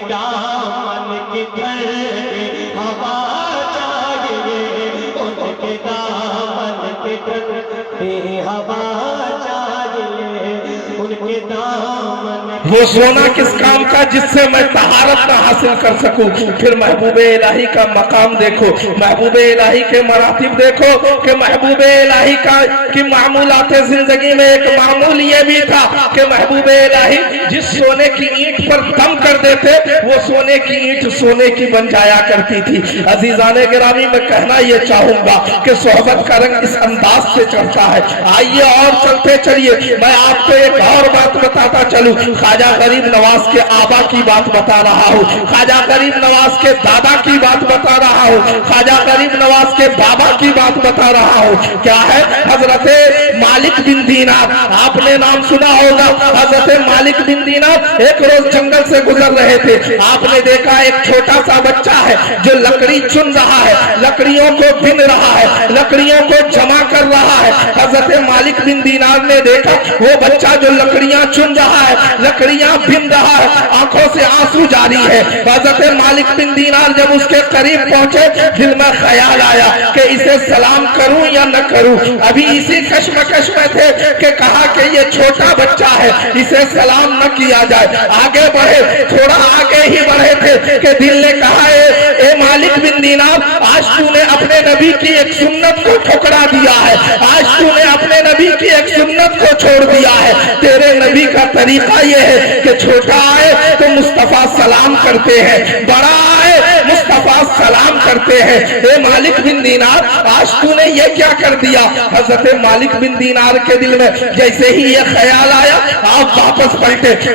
دامن کی دھڑے ہوا چاہیے، ان کے دامن کی دھڑے ہوا چاہیے، ان کے دامن وہ سونا کس کام کا جس سے میں طہارت نہ حاصل کر سکوں۔ پھر محبوب الہی کا مقام دیکھو، محبوب الہی کے مراتب دیکھو کہ محبوب الہی کی معمولات زندگی میں ایک معمول یہ بھی تھا کہ محبوب الہی جس سونے کی اینٹ پر دم کر دیتے وہ سونے کی اینٹ سونے کی بن جایا کرتی تھی۔ عزیزان گرامی میں کہنا یہ چاہوں گا کہ صحبت کا رنگ اس انداز سے چڑھتا ہے۔ آئیے اور چلتے چلیے، میں آپ کو ایک اور بات بتاتا چلوں۔ خواجہ غریب نواز کے آبا کی بات بتا رہا ہوں، خواجہ غریب نواز کے دادا کی بات بتا رہا ہوں، خواجہ غریب نواز کے بابا کی بات بتا رہا ہوں۔ کیا ہے؟ حضرت مالک بن دینار، آپ نے نام سنا ہوگا۔ حضرت مالک بن دینار ایک روز جنگل سے گزر رہے تھے، آپ نے دیکھا ایک چھوٹا سا بچہ ہے جو لکڑی چن رہا ہے، لکڑیوں کو بن رہا ہے، لکڑیوں کو جمع کر رہا ہے۔ حضرت مالک بن دینار نے دیکھا وہ بچہ جو لکڑیاں چن رہا ہے، لکڑیاں بن رہا ہے، آنکھوں سے آنسو جاری ہے۔ حضرت مالک بن دینار جب اس کے قریب پہنچے دل میں خیال آیا کہ اسے سلام کروں یا نہ کروں۔ ابھی اسی کشمکش میں تھے کہ کہا کہ یہ چھوٹا بچہ ہے، اسے سلام نہ کیا جائے۔ آگے بڑھے، تھوڑا آگے ہی بڑھے تھے کہ دل نے کہا اے مالک بن دینار، آج تو نے اپنے نبی کی ایک سنت کو ٹھکرا دیا ہے، آج تو نے اپنے نبی کی ایک سنت کو چھوڑ دیا ہے۔ تیرے نبی کا طریقہ یہ ہے کہ چھوٹا آئے تو مصطفیٰ سلام کرتے ہیں، بڑا آئے مصطفیٰ سلام کرتے ہیں۔ اے مالک بن دینار، آج تو نے یہ کیا کر دیا؟ حضرت مالک بن دینار کے دل میں جیسے ہی یہ خیال آیا، آپ واپس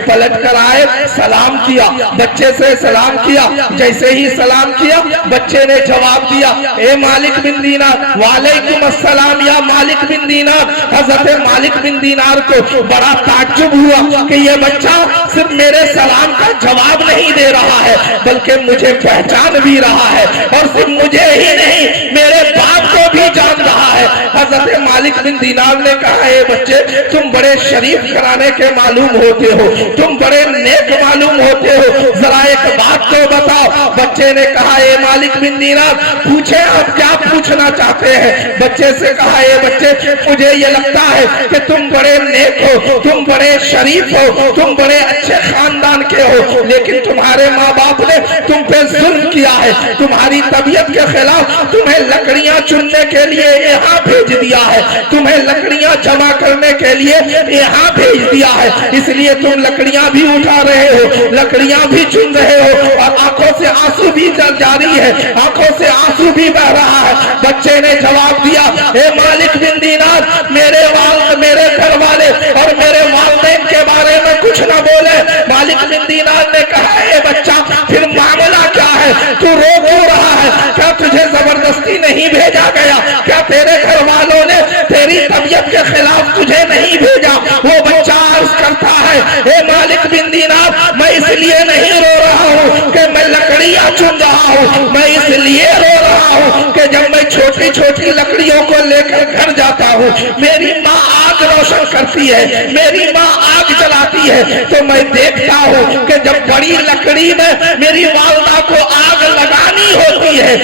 پلٹ کر آئے، سلام کیا، بچے سے سلام کیا۔ جیسے ہی سلام کیا بچے نے جواب دیا اے مالک بن دینار، وعلیکم السلام یا مالک بن دینار۔ حضرت مالک بن دینار کو بڑا تعجب ہوا کہ یہ بچہ صرف میرے سلام کا جواب نہیں دے رہا ہے بلکہ مجھے پہچان بھی رہا ہے، اور صرف مجھے ہی نہیں میرے باپ کو بھی جان رہا ہے۔ حضرت مالک بن دینار نے کہا اے بچے، تم بڑے شریف گھرانے کے معلوم ہوتے ہو، تم بڑے نیک معلوم ہوتے ہو، ذرا ایک بات تو بتاؤ۔ بچے نے کہا اے مالک بن دینار، پوچھیں آپ کیا پوچھنا چاہتے ہیں؟ بچے سے کہا اے بچے، مجھے یہ لگتا ہے کہ تم بڑے نیک ہو، تم بڑے شریف ہو، تم بڑے اچھے خاندان کے ہو، لیکن تمہارے ماں باپ نے تم پہ ظلم کیا ہے، تمہاری طبیعت کے خلاف تمہیں لکڑیاں چننے کے لیے یہاں بھیج دیا ہے، تمہیں لکڑیاں جمع کرنے کے لیے یہاں بھیج دیا ہے، اس لیے تم لکڑیاں بھی اٹھا رہے ہو، لکڑیاں بھی چن رہے ہو، اور آنکھوں سے آنسو بھی جاری ہے، آنکھوں سے آنسو بھی بہ رہا ہے۔ بچے نے جواب دیا اے مالک بن دینار، میرے گھر والے اور میرے والدین کے بارے میں کچھ نہ بولے۔ مالک بن دینار نے کہا اے بچہ، پھر معاملہ کیا ہے؟ تو رو کیوں رہا ہے؟ کیا تجھے زبردستی نہیں بھیجا گیا؟ کیا تیرے گھر والوں نے تیری طبیعت کے خلاف تجھے نہیں بھیجا؟ وہ بچہ عرض کرتا ہے اے مالک بن دینار، میں اس لیے نہیں رو رہا ہوں کہ میں لکڑیاں چن رہا ہوں، میں اس لیے رو رہا ہوں کہ جب میں چھوٹی چھوٹی لکڑیوں کو لے کر گھر جاتا ہوں، میری ماں آگ روشن کرتی ہے، میری ماں آگ جلاتی ہے، تو میں دیکھتا ہوں کہ جب بڑی لکڑی میں میری والدہ کو آگ لگانی ہوتی ہے،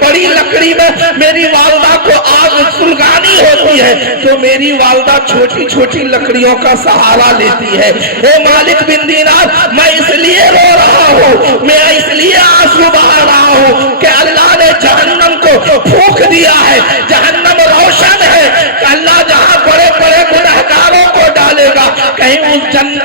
بڑی لکڑی میں میری والدہ کو آگ سلگانی ہوتی ہے، تو میری والدہ چھوٹی چھوٹی لکڑیوں کا سہارا لیتی ہے۔ اے مالک بن دینار، میں اس لیے رو رہا ہوں، میں اس لیے آنسو بہا رہا ہوں کہ اللہ نے جہنم کو پھونک دیا ہے، جہنم روشن ہے، کہ اللہ جہاں بڑے بڑے گنہگاروں کو ڈالے گا، کہیں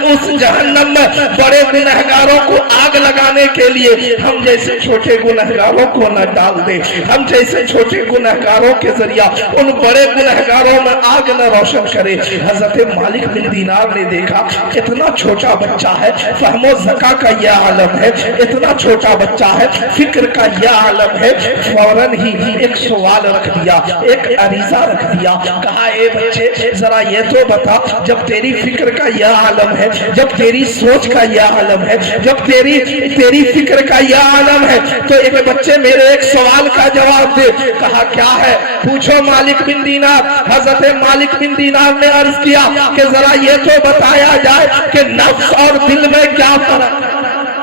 اس جہنم میں بڑے گنہگاروں کو آگ لگانے کے لیے ہم جیسے چھوٹے گنہگاروں کو نہ ڈال دے، ہم جیسے چھوٹے گنہگاروں کے ذریعہ ان بڑے گنہگاروں میں آگ نہ روشن کرے۔ حضرت مالک بن دینار نے دیکھا اتنا چھوٹا بچہ ہے، فہم و ذکا کا یہ عالم ہے، اتنا چھوٹا بچہ ہے، فکر کا یہ عالم ہے، فوراً ہی ایک سوال رکھ دیا، ایک عریضہ رکھ دیا، کہا اے بچے ذرا یہ تو بتا، جب تیری فکر کا یہ عالم ہے، جب تیری سوچ کا یہ عالم ہے، جب تیری فکر کا یہ عالم ہے، تو ایک بچے میرے ایک سوال کا جواب دے۔ کہا کیا ہے؟ پوچھو مالک بن دینار۔ حضرت مالک بن دینار نے عرض کیا کہ ذرا یہ تو بتایا جائے کہ نفس اور دل میں کیا فرق ہے؟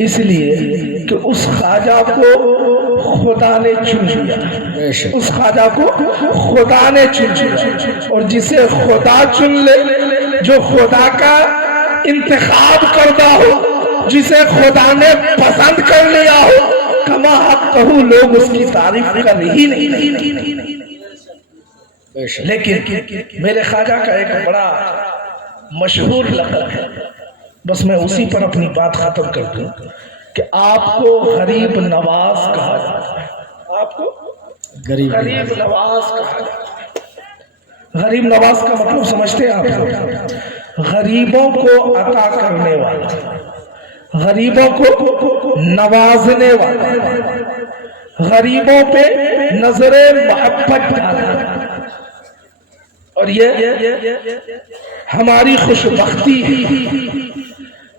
اس لیے کہ اس خواجہ کو خدا نے چن لیا، اس خواجہ کو خدا نے چن لیا، اور جسے خدا چن لے، جو خدا کا انتخاب کردہ ہو، جسے خدا نے پسند کر لیا ہو، کما حق کہو لوگ اس کی تعریف کر ہی نہیں۔ لیکن میرے خواجہ کا ایک بڑا مشہور لقب ہے، بس میں اسی پر اپنی بات ختم کر دوں کہ آپ کو غریب نواز کہا جاتا ہے، آپ کو غریب نواز کہا جاتا ہے۔ غریب نواز کا مطلب سمجھتے ہیں آپ؟ غریبوں کو عطا کرنے والا، غریبوں کو نوازنے والا، غریبوں پہ نظر محبت ڈالا، اور یہ ہماری خوش بختی ہے،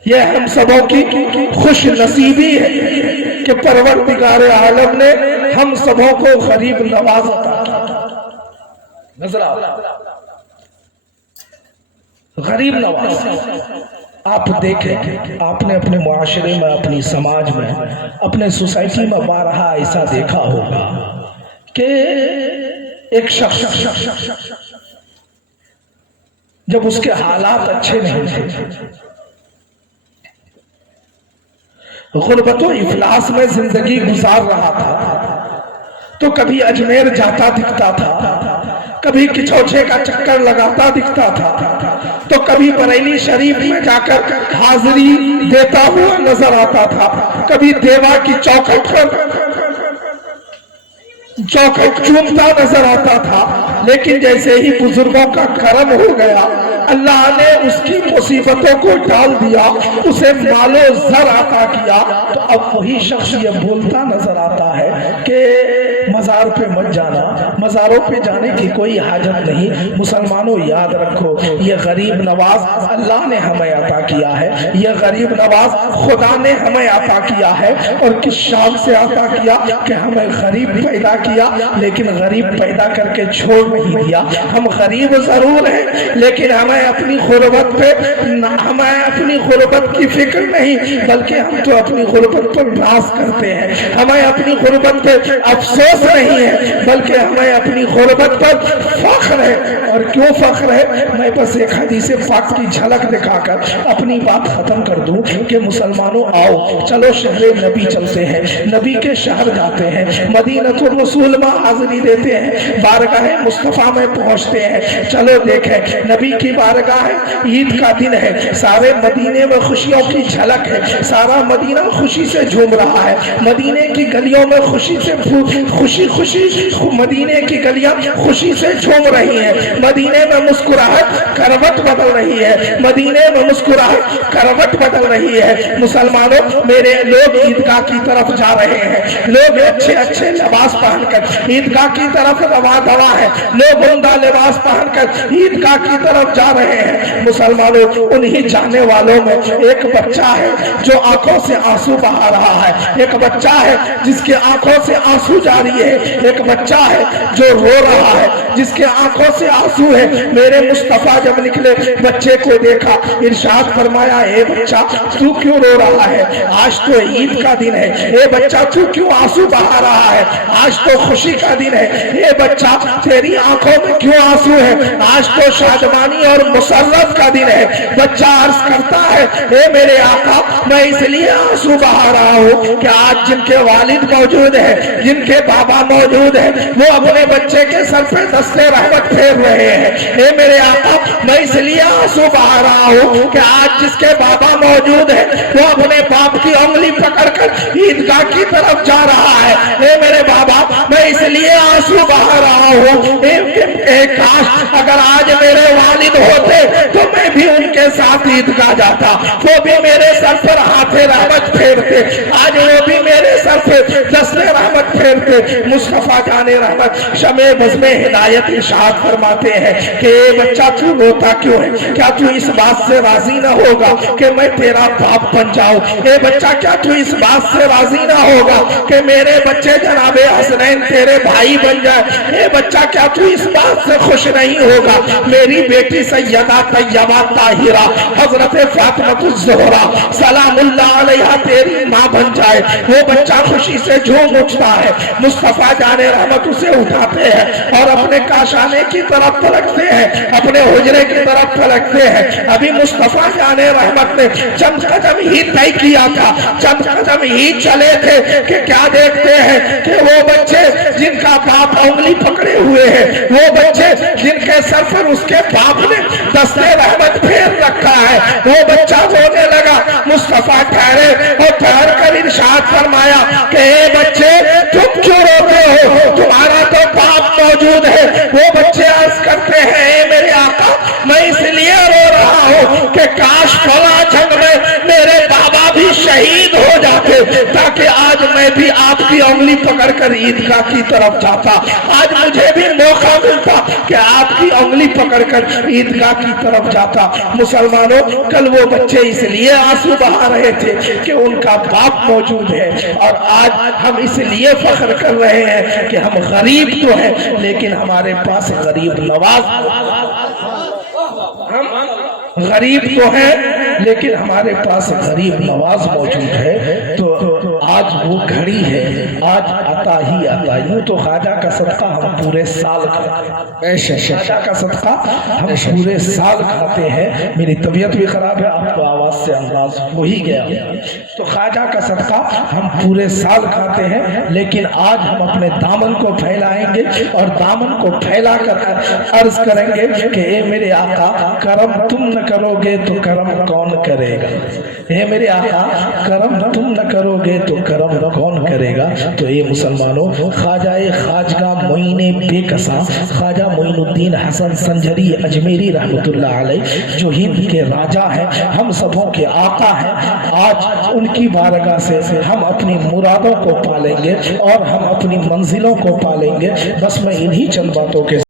یہ ہم سبوں کی خوش نصیبی ہے کہ پروردگار عالم نے ہم سبوں کو غریب نواز عطا کیا۔ نظر آؤ، غریب نواز آپ دیکھیں، آپ نے اپنے معاشرے میں، اپنی سماج میں، اپنے سوسائٹی میں بارہا ایسا دیکھا ہوگا کہ ایک شخص جب اس کے حالات اچھے نہیں تھے، غربت و افلاس میں زندگی گزار رہا تھا، تو کبھی اجمیر جاتا دکھتا تھا، کبھی کچوچے کا چکر لگاتا دکھتا تھا، تو کبھی بریلی شریف میں جا کر حاضری دیتا ہوا نظر آتا تھا، کبھی دیوا کی چوکھٹ پر چوکھٹ چومتا نظر آتا تھا۔ لیکن جیسے ہی بزرگوں کا کرم ہو گیا، اللہ نے اس کی مصیبتوں کو ڈال دیا، اسے مال و زر عطا کیا، تو اب وہی شخص یہ بولتا نظر آتا ہے کہ مزار پہ مت جانا، مزاروں پہ جانے کی کوئی حاجت نہیں۔ مسلمانوں یاد رکھو، یہ غریب نواز اللہ نے ہمیں عطا کیا ہے، یہ غریب نواز خدا نے ہمیں عطا کیا ہے، اور کس شان سے عطا کیا کہ ہمیں غریب پیدا کیا، لیکن غریب پیدا کر کے چھوڑ نہیں دیا۔ ہم غریب ضرور ہیں، لیکن ہمیں اپنی غربت پہ، ہمیں اپنی غربت کی فکر نہیں، بلکہ ہم تو اپنی غربت پر ناز کرتے ہیں، ہمیں اپنی غربت پہ افسوس نہیں ہے، بلکہ ہمیں اپنی غربت پر فخر ہے۔ اور کیوں فخر ہے؟ میں بس ایک حدیث پاک کی جھلک دکھا کر اپنی بات ختم کر دوں کہ مسلمانوں آؤ، چلو شہر نبی چلتے ہیں، نبی کے شہر جاتے ہیں، مدینۃ الرسول میں حاضری دیتے ہیں، بارگاہ مصطفیٰ میں پہنچتے ہیں۔ چلو دیکھیں، نبی کی بارگاہ ہے، عید کا دن ہے، سارے مدینے میں خوشیوں کی جھلک ہے، سارا مدینہ خوشی سے جھوم رہا ہے، مدینے کی گلیوں میں خوشی سے مدینے کی گلیاں خوشی سے جھوم رہی ہیں، مدینے میں مسکراہٹ کروٹ بدل رہی ہے، مدینے میں مسکراہٹ کروٹ بدل رہی ہے۔ مسلمانوں، میرے لوگ عیدگاہ کی طرف جا رہے ہیں، لوگ اچھے اچھے لباس پہن کر عیدگاہ کی طرف رواں دوا ہے، لوگ عمدہ لباس پہن کر عیدگاہ کی طرف جا رہے ہیں۔ مسلمانوں، انہی جانے والوں میں ایک بچہ ہے جو آنکھوں سے آنسو بہا رہا ہے، ایک بچہ ہے جس کے آنکھوں سے آنسو جاری ہے، ایک بچہ ہے جو رو رہا ہے، جس کے آنکھوں سے آنسو ہے۔ میرے مصطفیٰ جب نکلے، بچے کو دیکھا، ارشاد فرمایا، اے بچہ تو کیوں رو رہا ہے؟ آج تو عید کا دن ہے۔ اے بچہ تو کیوں آنسو بہا رہا ہے؟ آج تو خوشی کا دن ہے۔ اے بچہ تیری آنکھوں میں کیوں آنسو ہے؟ آج تو شادمانی اور مسرت کا دن ہے۔ بچہ عرض کرتا ہے، اے میرے آقا، میں اس لیے آنسو بہا رہا ہوں کہ آج جن کے والد موجود ہیں، جن کے بابا موجود ہیں، وہ اپنے بچے کے سر پہ دست رحمت پھیر رہے ہیں۔ اے میرے آقا، میں اس لیے آنسو بہا رہا ہوں کہ آج جس کے بابا موجود ہیں، وہ اپنے باپ کی انگلی پکڑ کر عیدگاہ کی طرف جا رہا ہے۔ اے میرے بابا، میں اس لیے آنسو بہا رہا ہوں، اے کاش اگر آج میرے والد ہوتے تو میں بھی ان کے ساتھ عیدگاہ جاتا، وہ بھی میرے سر پر ہاتھ رحمت پھیرتے، آج وہ بھی میرے سر پہ دست رحمت پھیرتے۔ مصطفیٰ جان رحمت شمع بزم ہدایت ارشاد فرماتے ہیں، کہ اے بچہ تو روتا کیوں ہے؟ کیا تو اس بات سے راضی نہ ہوگا کہ میں تیرا باپ بن جاؤں؟ اے بچہ کیا تو اس بات سے راضی نہ ہوگا کہ میرے بچے جناب حسنین تیرے بھائی بن جائے؟ اے بچہ کیا تو اس بات سے خوش نہیں ہوگا میری بیٹی سیدہ طیبہ طاہرہ حضرت فاطمہ الزہرا سلام اللہ علیہا تیری ماں بن جائے؟ وہ بچہ خوشی سے جھوم اٹھتا ہے، مصطفیٰ جان رحمت اسے اٹھاتے ہیں اور اپنے کاشانے کی طرف پلٹتے ہیں، اپنے حجرے کی طرف پلٹتے ہیں۔ ابھی مصطفیٰ جان رحمت نے چند قدم ہی طے کیا تھا، چند قدم ہی چلے تھے کہ کیا دیکھتے ہیں کہ وہ بچے جن کا باپ انگلی پکڑے ہوئے ہیں، وہ بچے جن کے سر پر اس کے باپ نے دستے رحمت پھیر رکھا ہے، وہ بچہ رونے لگا۔ مصطفیٰ ٹھہرے اور ٹھہر کر ارشاد فرمایا کہ اے بچے تم کیوں روتے ہو؟ تمہارا تو باپ موجود ہے۔ وہ بچے عرض کرتے ہیں اے میرے آقا میں اس لیے رو رہا ہوں کہ کاش فلاں جنگ میں میرے بابا بھی شہید ہو جاتے تاکہ آج میں بھی آپ کی انگلی پکڑ کر عیدگاہ کی طرف جاتا، آج مجھے بھی موقع ملتا کہ آپ کی انگلی پکڑ کر عیدگاہ کی طرف جاتا۔ مسلمانوں کل وہ بچے اس لیے آنسو بہا رہے تھے کہ ان کا باپ موجود ہے، اور آج ہم اس لیے فخر کر رہے ہیں کہ ہم غریب تو ہیں لیکن ہمارے پاس غریب نواز، ہم غریب تو ہیں لیکن ہمارے پاس غریب نواز موجود ہے۔ تو آج وہ گھڑی ہے، آج عطا ہی عطا۔ یوں تو خواجہ کا صدقہ ہم پورے سال کھاتے ہیں، خواجہ کا صدقہ ہم پورے سال کھاتے ہیں۔ میری طبیعت بھی خراب ہے، آپ کو آواز سے انداز ہو ہی گیا، تو خواجہ کا صدقہ ہم پورے سال کھاتے ہیں، لیکن آج ہم اپنے دامن کو پھیلائیں گے اور دامن کو پھیلا کر عرض کریں گے کہ اے میرے آقا کرم تم نہ کرو گے تو کرم کون کرے گا؟ اے میرے آقا کرم تم نہ کرو گے تو کرم کون کرے گا؟ تو اے مسلمانوں خواجہ خواجگاہ معین بے کساں خواجہ معین الدین حسن سنجری اجمیری رحمت اللہ علیہ جو ہند کے راجہ ہیں، ہم سبوں کے آقا ہیں، آج ان کی بارگاہ سے ہم اپنی مرادوں کو پالیں گے اور ہم اپنی منزلوں کو پالیں گے۔ بس میں انہی چند باتوں کے